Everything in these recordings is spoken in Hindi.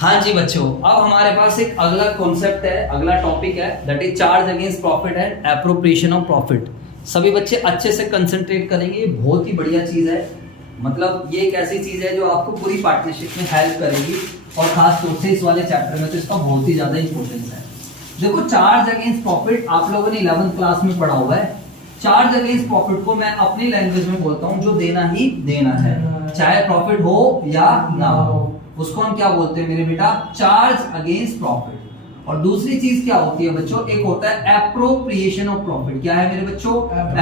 हाँ जी बच्चों, अब हमारे पास एक अगला कॉन्सेप्ट है, अगला टॉपिक है, that is charge against profit and appropriation of profit. सभी बच्चे अच्छे से कंसंट्रेट करेंगे, ये बहुत ही बढ़िया चीज है। मतलब ये एक ऐसी चीज है जो आपको पूरी पार्टनरशिप में हेल्प करेगी और खास तौर से इस वाले चैप्टर में तो इसका बहुत ही ज्यादा इंपॉर्टेंस है। देखो, चार्ज अगेंस्ट प्रॉफिट आप लोगों ने 11th क्लास में पढ़ा हुआ है। चार्ज अगेंस्ट प्रॉफिट को मैं अपनी लैंग्वेज में बोलता हूँ जो देना ही देना है, चाहे प्रॉफिट हो या ना हो, उसको हम क्या बोलते हैं मेरे बेटा? Charge against profit. और दूसरी चीज क्या होती है बच्चों? एक होता है एप्रोप्रिएशन ऑफ प्रॉफिट। क्या है मेरे बच्चों?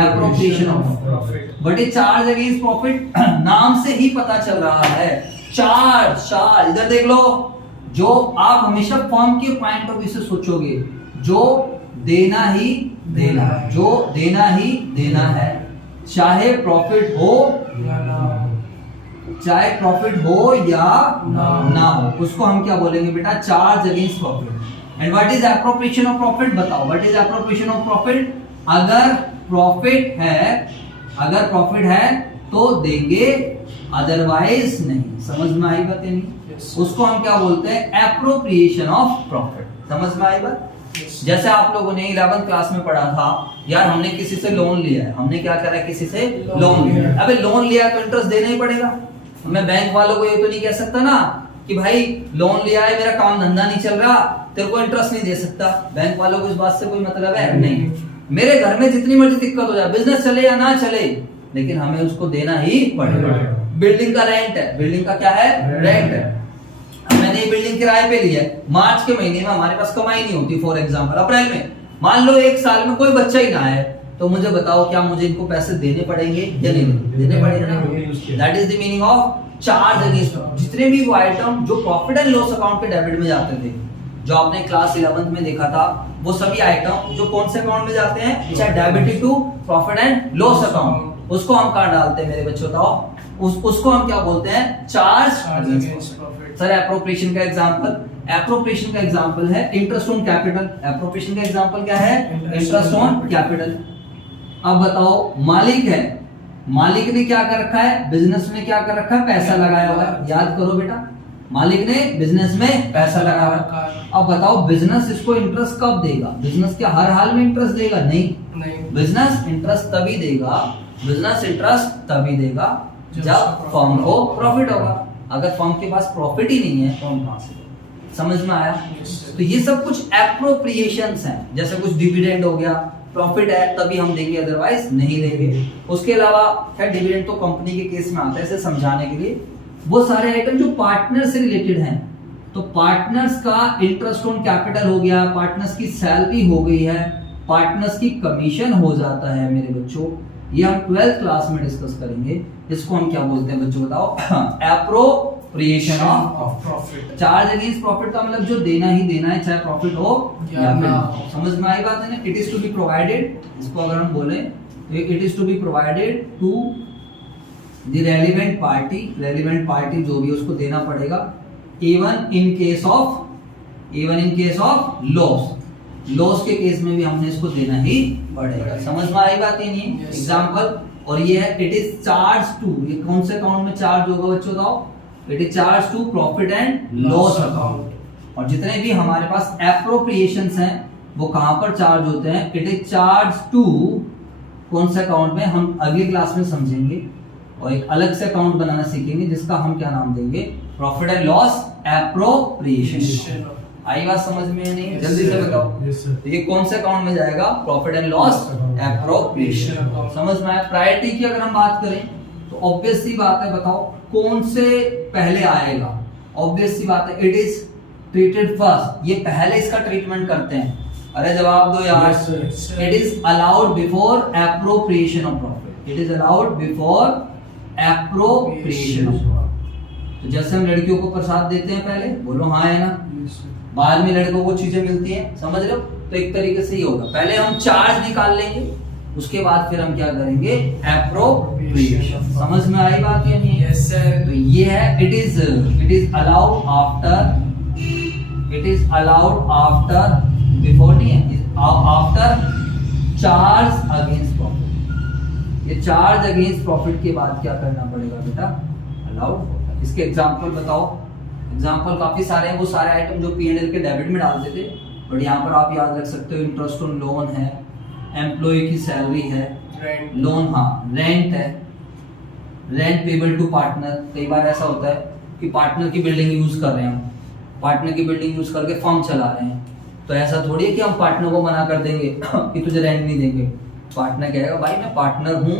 Appropriation of profit. बट ये चार्ज अगेंस्ट प्रॉफिट नाम से ही पता चल रहा है, चार्ज। इधर देख लो, जो आप हमेशा फर्म के पॉइंट ऑफ व्यू से सोचोगे, जो देना ही देना है, जो देना ही देना है, चाहे प्रॉफिट हो या ना हो, चाहे प्रॉफिट हो या ना हो, उसको हम क्या बोलेंगे बेटा? Charge against profit. And what is appropriation of profit? बताओ, what is appropriation of profit? अगर प्रॉफिट है तो देंगे, अदरवाइज नहीं। समझ में आई बात नहीं? उसको हम क्या बोलते हैं? Appropriation of profit. समझ में आई बात? जैसे आप लोगों ने 11th क्लास में पढ़ा था, यार हमने किसी से लोन लिया है, हमने क्या करा है? किसी से लोन लिया। अबे लोन लिया है तो इंटरेस्ट देना ही पड़ेगा। मैं बैंक वालों को ये तो नहीं कह सकता ना कि भाई लोन लिया है, मेरा काम धंधा नहीं चल रहा, तेरे को इंटरेस्ट नहीं दे सकता। बैंक वालों को इस बात से कोई मतलब है नहीं। मेरे घर में जितनी मर्जी दिक्कत हो जाए, बिजनेस चले या ना चले, लेकिन हमें उसको देना ही पड़ेगा। बिल्डिंग का रेंट है, बिल्डिंग का क्या है? रेंट है। मैंने ये बिल्डिंग किराए पे ली है, मार्च के महीने में हमारे पास कमाई नहीं होती, फॉर एग्जांपल अप्रैल में, मान लो एक साल में कोई बच्चा ही ना आए, तो मुझे बताओ क्या मुझे इनको पैसे देने पड़ेंगे या नहीं देने पड़ेंगे? That is the meaning of charge against. जितने भी वो आइटम जो प्रॉफिट एंड लॉस अकाउंट के डेबिट में जाते थे, जो आपने क्लास 11th में देखा था, वो सभी आइटम जो कौन से अकाउंट में जाते हैं? चाहे debited to profit and loss account, उसको हम कहां डालते हैं मेरे बच्चों? बताओ, उसको हम क्या बोलते हैं? Charge against profit. Sir appropriation का एग्जांपल है इंटरेस्ट ऑन कैपिटल। एप्रोप्रिएशन का एग्जांपल क्या है? Interest on capital. अब बताओ, मालिक है, मालिक ने क्या कर रखा है? बिजनेस में क्या कर रखा है? पैसा लगाया हुआ है। याद करो बेटा, मालिक ने बिजनेस में पैसा लगाया हुआ है। अब बताओ, बिजनेस इसको इंटरेस्ट कब देगा? बिजनेस क्या हर हाल में इंटरेस्ट देगा? नहीं। बिजनेस इंटरेस्ट तभी देगा जब फर्म को प्रॉफिट होगा। अगर फर्म के पास प्रॉफिट ही नहीं है, फर्म कहां से? समझ में आया? तो ये सब कुछ एप्रोप्रिएशंस हैं। जैसे कुछ डिविडेंड हो गया, प्रॉफिट है तभी हम देंगे, अदरवाइज नहीं देंगे। उसके अलावा खैर डिविडेंड तो कंपनी के केस में आता है, इसे समझाने के लिए वो सारे आइटम जो पार्टनर से रिलेटेड हैं, तो पार्टनर्स का इंटरेस्ट ऑन कैपिटल हो गया, पार्टनर्स की सैलरी हो गई है, पार्टनर्स की कमीशन हो जाता है मेरे बच्चों। ये हम 12th क्लास में डिस्कस करेंगे। इसको हम क्या बोलते हैं बच्चों? बताओ। Appropriation of profit. Charge against profit का मतलब जो देना ही देना है, चाहे प्रॉफिट हो या ना हो। समझ में आई बात है ना? It is to be provided, इसको अगर हम बोले तो it is to be provided to the relevant party जो भी उसको देना पड़ेगा, even in case of loss के केस में भी हमने इसको देना ही पड़ेगा। समझ में आई बात ही नहीं? एग्जांपल, और ये है इट इज चार्ज टू, ये कौन से अकाउंट में चार्ज होगा बच्चों? बताओ। It is charge to profit and loss account. और जितने भी हमारे पास एप्रोप्रिएशंस हैं वो कहां पर चार्ज होते हैं? इट इज चार्ज टू कौन से अकाउंट में, हम अगली क्लास में समझेंगे और एक अलग से अकाउंट बनाना सीखेंगे जिसका हम क्या नाम देंगे? Profit and loss appropriation. आई बात समझ में नहीं? जल्दी से बताओ। तो ये कौन से अकाउंट में जाएगा? Profit and loss appropriation. समझ में आया? प्रायोरिटी की अगर हम बात करें तो ऑब्वियस सी बात है, बताओ कौन से पहले आएगा? ऑब्वियस सी बात है, इट इज ट्रीटेड फर्स्ट। ये पहले इसका ट्रीटमेंट करते हैं। अरे जवाब दो यार। It is allowed before appropriation of profit. It is allowed before appropriation of profit. तो जैसे हम लड़कियों को प्रसाद देते हैं पहले, बोलो हाँ है ना, बाद में लड़कों को चीजें मिलती हैं, समझ रहे हो? तो एक तरीके से ही होगा, पहले हम चार्ज निकाल लेंगे, उसके बाद फिर हम क्या करेंगे? एप्रोप्रिएशन। समझ में आई बात या नहीं? Yes sir. तो ये है it is allowed after before नहीं है, आफ्टर चार्ज अगेंस्ट प्रॉफिट। ये चार्ज अगेंस्ट प्रॉफिट के बाद क्या करना पड़ेगा बेटा? अलाउड। इसके एग्जांपल बताओ। एग्जांपल काफी सारे हैं, वो सारे आइटम जो P&L के डेबिट में डालते थे, बट यहाँ पर आप याद रख सकते हो इंटरेस्ट ऑन लोन है, एम्प्लॉय की सैलरी है, लोन, हाँ रेंट है, रेंट पेबल टू पार्टनर। कई बार ऐसा होता है कि पार्टनर की बिल्डिंग यूज कर रहे हैं, हम पार्टनर की बिल्डिंग यूज करके फर्म चला रहे हैं, तो ऐसा थोड़ी है कि हम पार्टनर को मना कर देंगे कि तुझे रेंट नहीं देंगे। पार्टनर कहेगा भाई मैं पार्टनर हूँ,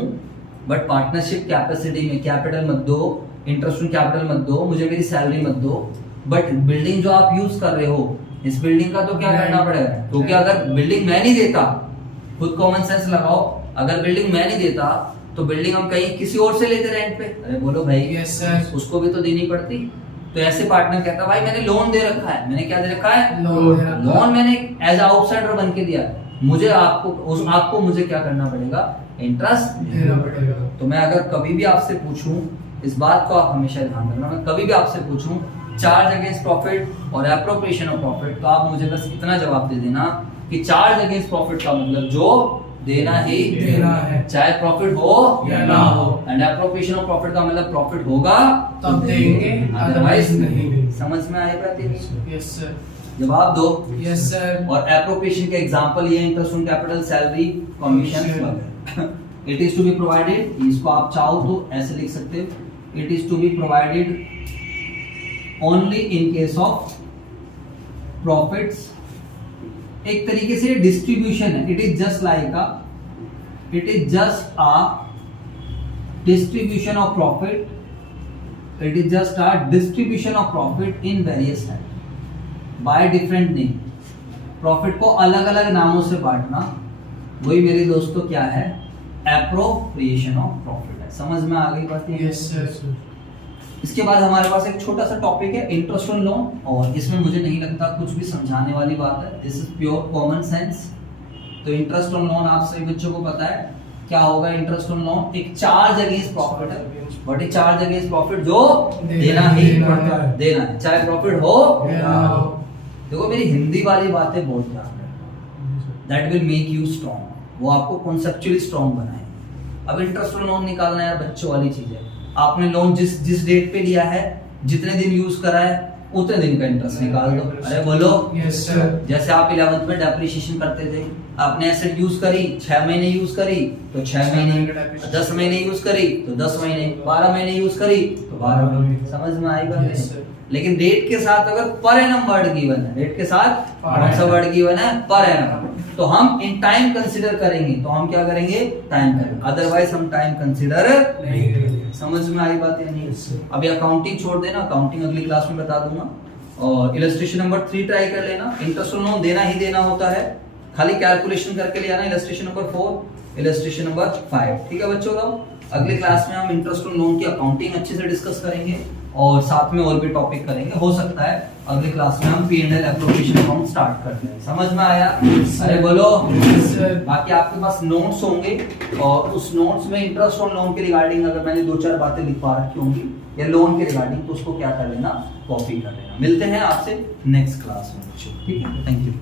बट पार्टनरशिप कैपेसिटी में कैपिटल मत दो, इंटरेस्ट ऑन कैपिटल मत दो, मुझे मेरी सैलरी मत दो, बट बिल्डिंग जो आप यूज कर रहे हो इस बिल्डिंग का तो क्या करना पड़ेगा, क्योंकि अगर बिल्डिंग मैं नहीं देता, खुद कॉमन सेंस लगाओ, अगर बिल्डिंग मैं नहीं देता तो बिल्डिंग हम कहीं किसी और से लेते रेंट पे, अरे बोलो भाई यस सर, उसको भी तो देनी पड़ती। तो ऐसे पार्टनर कहता भाई मैंने लोन दे रखा है, मैंने क्या दे रखा है, लोन मैंने एज आउटसाइडर बन के दिया, मुझे आपको मुझे क्या करना पड़ेगा, इंटरेस्ट देना पड़ेगा। तो मैं अगर कभी भी आपसे पूछूं, इस बात को आप हमेशा ध्यान रखना, मैं कभी भी आपसे पूछूं चार्ज अगेंस्ट प्रॉफिट और एप्रोप्रिएशन ऑफ प्रॉफिट, तो आप मुझे बस इतना जवाब दे देना कि चार्ज अगेंस्ट प्रॉफिट का मतलब जो देना ही देना है, चाहे प्रॉफिट हो या ना हो, एंड एप्रोप्रिएशन ऑफ प्रॉफिट का मतलब प्रॉफिट होगा तब देंगे, अदरवाइज नहीं देंगे। समझ में आई बात ये? यस सर, जवाब दो। Yes sir. और एप्रोप्रिएशन के एग्जांपल ये interest on capital, salary, commission वगैरह। It is to be provided, इसको आप चाहो तो ऐसे लिख सकते हो, it is to be provided only in case of profits. एक तरीके से डिस्ट्रीब्यूशन है, it is just like a distribution of profit, it is just a distribution of profit in various types by different name। Profit को अलग अलग नामों से बांटना, वही मेरे दोस्तों क्या है, एप्रोप्रिएशन ऑफ प्रॉफिट है। समझ में आ गई बात? Yes sir. इसके बाद हमारे पास एक छोटा सा टॉपिक है इंटरेस्ट ऑन लोन, और इसमें मुझे नहीं लगता कुछ भी समझाने वाली बात है, this is pure common sense. तो इंटरेस्ट ऑन लोन आप सभी बच्चों को पता है क्या होगा। इंटरेस्ट ऑन लोन एक चार्ज अगेंस्ट प्रॉफिट है, बट एक चार्ज अगेंस्ट प्रॉफिट जो देना ही पड़ता है, देना है चाहे प्रॉफिट हो या ना हो। देखो मेरी हिंदी वाली बातें बहुत ध्यान रखना, that will make you strong, वो आपको कॉन्सेप्चुअली स्ट्रॉन्ग बनाएंगे। अब इंटरेस्ट ऑन लोन निकालना यार बच्चों वाली चीज है, आपने लोन जिस डेट पे लिया है, जितने दिन यूज करा है, उतने दिन का इंटरेस्ट निकाल दो। अरे बोलो यस सर। जैसे आप 11th में डेप्रिसिएशन करते थे, आपने एसेट यूज करी 6 महीने यूज करी तो 6 महीने, 10 महीने यूज करी तो 10 महीने, 12 महीने यूज करी तो 12 महीने। समझ में आई बात? Yes sir. लेकिन रेट के साथ अगर पर एनम वर्ड गिवन है, रेट के साथ कौन सा वर्ड गिवन है, पर एनम, तो हम इन टाइम कंसीडर करेंगे, तो हम क्या करेंगे, टाइम करेंगे, अदरवाइज हम टाइम कंसीडर नहीं करेंगे। समझ में आई बात या नहीं? अभी अकाउंटिंग छोड़ देना, अकाउंटिंग अगली क्लास में बता दूंगा। और इलस्ट्रेशन नंबर 3 ट्राई कर लेना, इंटरेस्ट ऑन लोन देना ही देना होता है, खाली कैलकुलेशन करके ले आना। इलस्ट्रेशन नंबर 4, इलस्ट्रेशन नंबर 5, ठीक है बच्चों लोग। अगली क्लास में हम इंटरेस्ट ऑन लोन की अकाउंटिंग अच्छे से डिस्कस करेंगे और साथ में और भी टॉपिक करेंगे। हो सकता है अगली क्लास में हम P&L एप्रोप्रिएशन अकाउंट स्टार्ट कर दें। समझ में आया? अरे बोलो। बाकी आपके पास नोट्स होंगे, और उस नोट्स में इंटरेस्ट ऑन लोन के रिगार्डिंग अगर मैंने 2-4 बातें लिखवा रखी होंगी या लोन के रिगार्डिंग, तो उसको क्या कर लेना, कॉपी कर लेना। मिलते हैं आपसे नेक्स्ट क्लास में, ठीक है? Thank you.